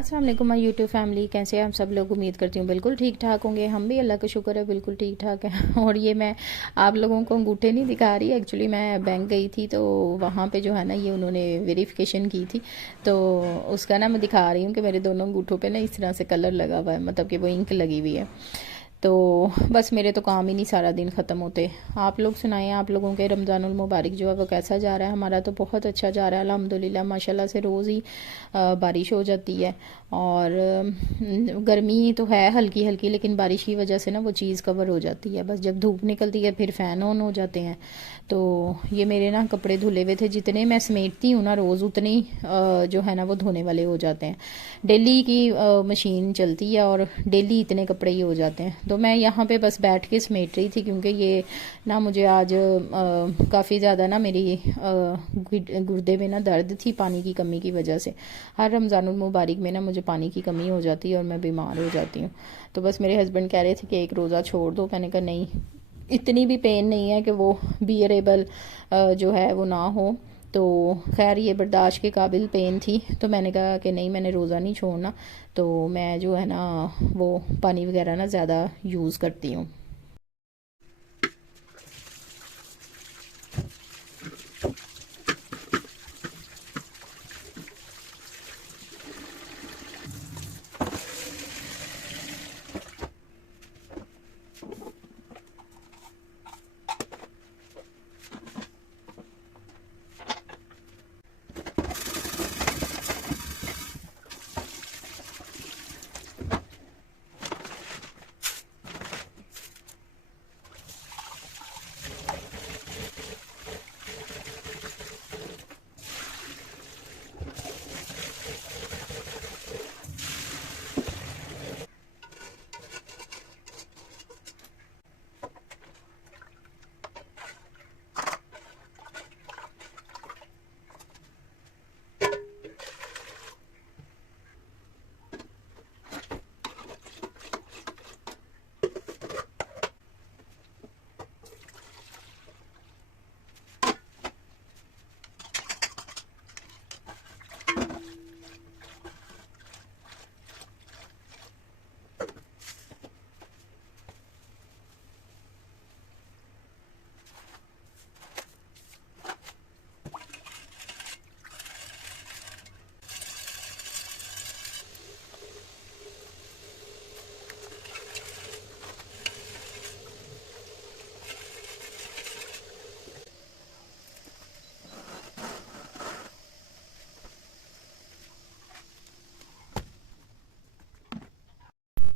अस्सलाम वालेकुम my YouTube family, कैसे हैं आप सब लोग। उम्मीद करती हूँ बिल्कुल ठीक ठाक होंगे। हम भी अल्लाह का शुक्र है बिल्कुल ठीक ठाक है। और ये मैं आप लोगों को अंगूठे नहीं दिखा रही, एक्चुअली मैं बैंक गई थी तो वहाँ पे जो है ना ये उन्होंने वेरिफिकेशन की थी, तो उसका ना मैं दिखा रही हूँ कि मेरे दोनों अंगूठों पे ना इस तरह से कलर लगा हुआ है, मतलब कि वो इंक लगी हुई है। तो बस मेरे तो काम ही नहीं सारा दिन ख़त्म होते। आप लोग सुनाएं, आप लोगों के रमज़ानुल मुबारक जो है वो कैसा जा रहा है। हमारा तो बहुत अच्छा जा रहा है अल्हम्दुलिल्लाह, माशाल्लाह से रोज़ ही बारिश हो जाती है। और गर्मी तो है हल्की हल्की, लेकिन बारिश की वजह से ना वो चीज़ कवर हो जाती है। बस जब धूप निकलती है फिर फ़ैन ऑन हो जाते हैं। तो ये मेरे ना कपड़े धुले हुए थे, जितने मैं समेटती हूँ ना रोज़ उतने ही जो है ना वो धोने वाले हो जाते हैं। डेली की मशीन चलती है और डेली इतने कपड़े ही हो जाते हैं। तो मैं यहाँ पे बस बैठ के समेट रही थी, क्योंकि ये ना मुझे आज काफ़ी ज़्यादा ना मेरी गुर्दे में ना दर्द थी पानी की कमी की वजह से। हर रमज़ानुल मुबारक में ना मुझे पानी की कमी हो जाती है और मैं बीमार हो जाती हूँ। तो बस मेरे हस्बैंड कह रहे थे कि एक रोज़ा छोड़ दो। मैंने कहा नहीं, इतनी भी पेन नहीं है कि वो बियरेबल जो है वो ना हो। तो खैर ये बर्दाश्त के काबिल पेन थी, तो मैंने कहा कि नहीं, मैंने रोज़ा नहीं छोड़ना। तो मैं जो है ना वो पानी वगैरह ना ज़्यादा यूज़ करती हूँ।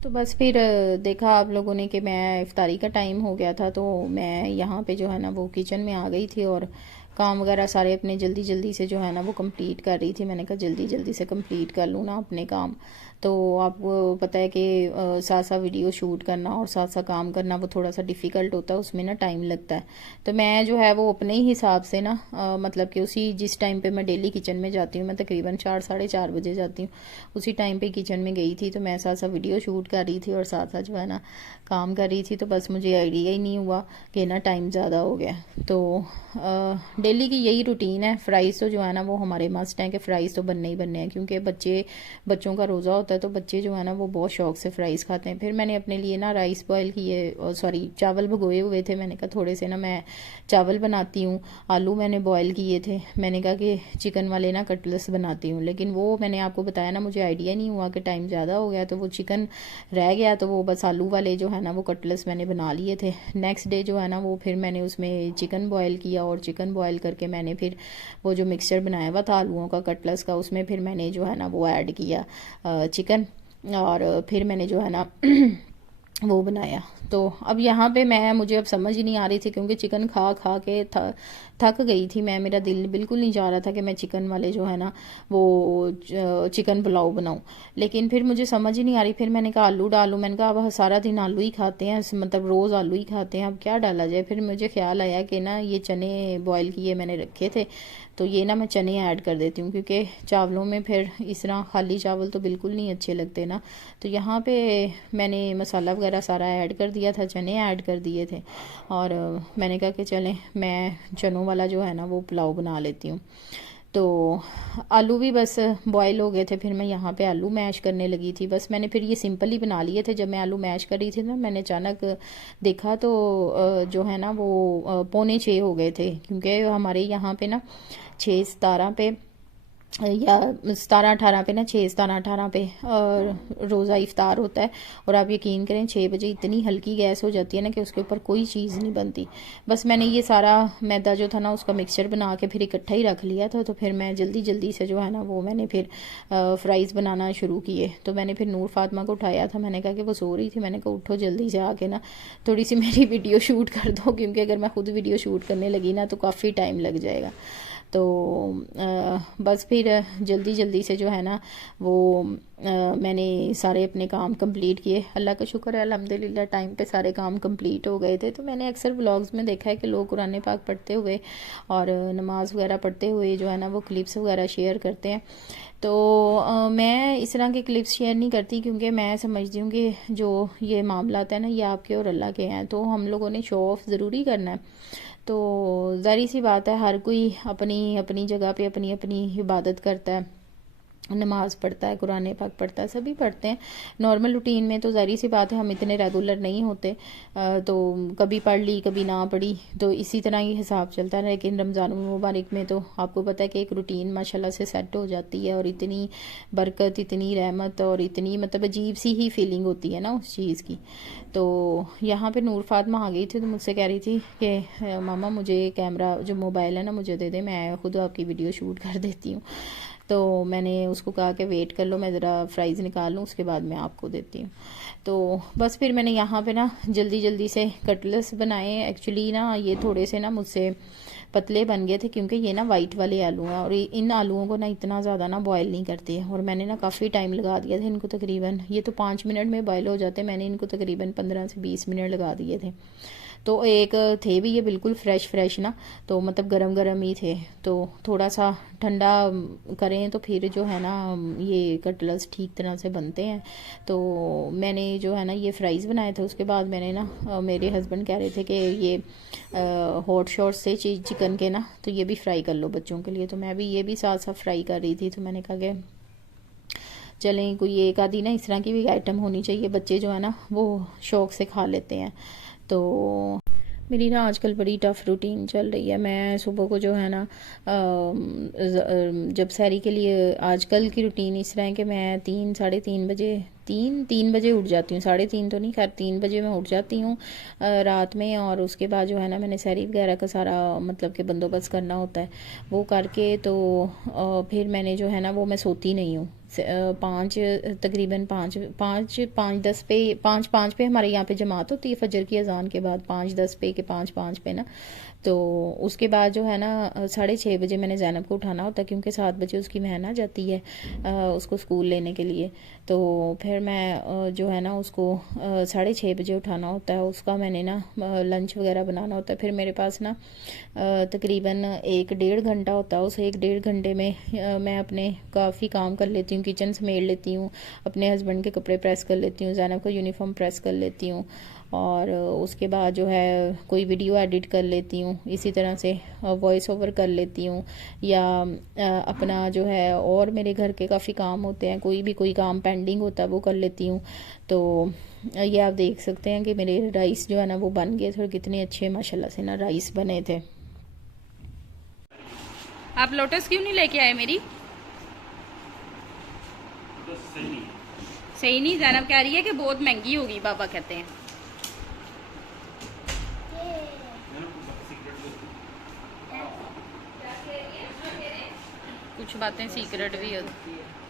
तो बस फिर देखा आप लोगों ने कि मैं इफ्तारी का टाइम हो गया था, तो मैं यहाँ पे जो है ना वो किचन में आ गई थी और काम वगैरह सारे अपने जल्दी जल्दी से जो है ना वो कंप्लीट कर रही थी। मैंने कहा जल्दी जल्दी से कंप्लीट कर लूँ ना अपने काम। तो आपको पता है कि साथ साथ वीडियो शूट करना और साथ साथ काम करना वो थोड़ा सा डिफ़िकल्ट होता है, उसमें ना टाइम लगता है। तो मैं जो है वो अपने ही हिसाब से ना मतलब कि उसी जिस टाइम पे मैं डेली किचन में जाती हूँ, मैं तकरीबन 4 साढ़े 4 बजे जाती हूँ, उसी टाइम पे किचन में गई थी। तो मैं साथ साथ वीडियो शूट कर रही थी और साथ साथ जो है ना काम कर रही थी। तो बस मुझे आइडिया ही नहीं हुआ कि ना टाइम ज़्यादा हो गया। तो डेली की यही रूटीन है। फ्राइज़ तो जो है ना वो हमारे मस्ट हैं कि फ़्राइज़ तो बनने ही बनने हैं, क्योंकि बच्चों का रोज़ा होता है तो बच्चे जो है ना वो बहुत शौक से फ़्राइज़ खाते हैं। फिर मैंने अपने लिए ना राइस बॉयल किए, सॉरी चावल भिगोए हुए थे। मैंने कहा थोड़े से ना मैं चावल बनाती हूँ। आलू मैंने बॉयल किए थे। मैंने कहा कि चिकन वाले ना कटलेट्स बनाती हूँ, लेकिन वो मैंने आपको बताया ना मुझे आइडिया नहीं हुआ कि टाइम ज़्यादा हो गया, तो वो चिकन रह गया। तो वो बस आलू वाले जो है ना वो कटलेट्स मैंने बना लिए थे। नेक्स्ट डे जो है ना वो फिर मैंने उसमें चिकन बॉयल किया और चिकन बॉयल करके मैंने फिर वो जो मिक्सचर बनाया हुआ था आलूओं का कटलेट्स का, उसमें फिर मैंने जो है ना वो ऐड किया चिकन। और फिर मैंने जो है ना वो बनाया। तो अब यहाँ पे मुझे अब समझ ही नहीं आ रही थी, क्योंकि चिकन खा खा के थक गई थी मैं। मेरा दिल बिल्कुल नहीं जा रहा था कि मैं चिकन वाले जो है ना वो चिकन पुलाव बनाऊं। लेकिन फिर मुझे समझ ही नहीं आ रही। फिर मैंने कहा आलू डालूं। मैंने कहा अब सारा दिन आलू ही खाते हैं, मतलब रोज़ आलू ही खाते हैं, अब क्या डाला जाए। फिर मुझे ख्याल आया कि ना ये चने बॉयल किए मैंने रखे थे, तो ये ना मैं चने ऐड कर देती हूँ, क्योंकि चावलों में फिर इस तरह खाली चावल तो बिल्कुल नहीं अच्छे लगते ना। तो यहाँ पे मैंने मसाला वगैरह सारा ऐड कर दिया था, चने ऐड कर दिए थे। और मैंने कहा कि चलें मैं चनों वाला जो है ना वो पुलाव बना लेती हूँ। तो आलू भी बस बॉयल हो गए थे, फिर मैं यहाँ पे आलू मैश करने लगी थी। बस मैंने फिर ये सिंपल ही बना लिए थे। जब मैं आलू मैश कर रही थी ना, मैंने अचानक देखा तो जो है ना वो 6:45 हो गए थे, क्योंकि हमारे यहाँ पे ना 6-17 पे या 17-18 पे ना 6-17-18 पे रोज़ा इफ्तार होता है। और आप यकीन करें 6 बजे इतनी हल्की गैस हो जाती है ना कि उसके ऊपर कोई चीज़ नहीं बनती। बस मैंने ये सारा मैदा जो था ना उसका मिक्सचर बना के फिर इकट्ठा ही रख लिया था। तो फिर मैं जल्दी जल्दी से जो है ना वो मैंने फिर फ्राइज़ बनाना शुरू किए। तो मैंने फिर नूर फातिमा को उठाया था, मैंने कहा कि वो सो रही थी, मैंने कहा उठो जल्दी से आके ना थोड़ी सी मेरी वीडियो शूट कर दो, क्योंकि अगर मैं खुद वीडियो शूट करने लगी ना तो काफ़ी टाइम लग जाएगा। तो बस फिर जल्दी जल्दी से जो है ना वो मैंने सारे अपने काम कंप्लीट किए। अल्लाह का शुक्र है, अल्हम्दुलिल्लाह टाइम पे सारे काम कंप्लीट हो गए थे। तो मैंने अक्सर व्लॉग्स में देखा है कि लोग कुरान पाक पढ़ते हुए और नमाज वगैरह पढ़ते हुए जो है ना वो क्लिप्स वगैरह शेयर करते हैं। तो मैं इस तरह के क्लिप्स शेयर नहीं करती, क्योंकि मैं समझती हूँ कि जो ये मामला है ना ये आपके और अल्लाह के हैं। तो हम लोगों ने शो ऑफ ज़रूरी करना है। तो ज़ाहिर सी बात है, हर कोई अपनी अपनी जगह पे अपनी अपनी इबादत करता है, नमाज़ पढ़ता है, कुरान पाक पढ़ता है, सभी पढ़ते हैं नॉर्मल रूटीन में। तो ज़ाहिर सी बात है हम इतने रेगुलर नहीं होते, तो कभी पढ़ ली कभी ना पढ़ी, तो इसी तरह ही हिसाब चलता है। लेकिन रमज़ान मुबारक में तो आपको पता है कि एक रूटीन माशाल्लाह से सेट हो जाती है, और इतनी बरकत, इतनी रहमत और इतनी मतलब अजीब सी ही फीलिंग होती है ना उस चीज़ की। तो यहाँ पे नूर फातिमा आ गई थी, तो मुझसे कह रही थी कि मामा मुझे कैमरा जो मोबाइल है ना मुझे दे दे, मैं खुद आपकी वीडियो शूट कर देती हूँ। तो मैंने उसको कहा कि वेट कर लो, मैं ज़रा फ्राइज़ निकाल लूँ, उसके बाद मैं आपको देती हूँ। तो बस फिर मैंने यहाँ पे ना जल्दी जल्दी से कटलेट्स बनाए। एक्चुअली ना ये थोड़े से ना मुझसे पतले बन गए थे, क्योंकि ये ना वाइट वाले आलू हैं, और इन आलूओं को ना इतना ज़्यादा ना बॉयल नहीं करते हैं। और मैंने ना काफ़ी टाइम लगा दिया था इनको, तकरीबन ये तो 5 मिनट में बॉयल हो जाते, मैंने इनको तकरीबन 15 से 20 मिनट लगा दिए थे। तो एक थे भी ये बिल्कुल फ्रेश फ्रेश ना, तो मतलब गरम गरम ही थे। तो थोड़ा सा ठंडा करें तो फिर जो है ना ये कटलेट्स ठीक तरह से बनते हैं। तो मैंने जो है ना ये फ्राइज़ बनाए थे। उसके बाद मैंने ना मेरे हस्बैंड कह रहे थे कि ये हॉट शॉट से चिकन के ना तो ये भी फ्राई कर लो बच्चों के लिए। तो मैं भी ये भी साथ साथ फ्राई कर रही थी। तो मैंने कहा कि चलें कोई एक आधी ना इस तरह की भी आइटम होनी चाहिए, बच्चे जो है ना वो शौक़ से खा लेते हैं। तो मेरी ना आजकल बड़ी टफ़ रूटीन चल रही है। मैं सुबह को जो है ना जब सहरी के लिए आजकल की रूटीन इस तरह है कि मैं 3-3:30 बजे 3 बजे उठ जाती हूँ। 3:30 तो नहीं, खैर 3 बजे मैं उठ जाती हूँ रात में। और उसके बाद जो है ना मैंने सहरी वगैरह का सारा मतलब कि बंदोबस्त करना होता है, वो करके तो फिर मैंने जो है ना वो मैं सोती नहीं हूँ। 5 तकरीबन 5:10 पे 5:05 पे हमारे यहाँ पे जमात होती है फजर की अजान के बाद, 5:10 पे के 5:05 पे ना। तो उसके बाद जो है ना 6:30 बजे मैंने ज़ैनब को उठाना होता है, क्योंकि 7 बजे उसकी वैन आ जाती है उसको स्कूल लेने के लिए। तो फिर मैं जो है ना उसको 6:30 बजे उठाना होता है। उसका मैंने ना लंच वगैरह बनाना होता है। फिर मेरे पास ना तकरीबन 1-1.5 घंटा होता है। उस 1-1.5 घंटे में मैं अपने काफ़ी काम कर लेती हूँ, किचन समेट लेती हूँ, अपने हस्बैंड के कपड़े प्रेस कर लेती हूँ, ज़ैनब का यूनिफॉर्म प्रेस कर लेती हूँ, और उसके बाद जो है कोई वीडियो एडिट कर लेती हूँ, इसी तरह से वॉइस ओवर कर लेती हूँ, या अपना जो है और मेरे घर के काफ़ी काम होते हैं, कोई काम पेंडिंग होता है वो कर लेती हूँ। तो ये आप देख सकते हैं कि मेरे राइस जो है ना वो बन गए थे, और कितने अच्छे माशाल्लाह से ना राइस बने थे। आप लोटस क्यों नहीं लेके आए मेरी? सही नहीं, ज़ैनब कह रही है कि बहुत महंगी होगी, पापा कहते हैं। कुछ बातें सीक्रेट भी होती है।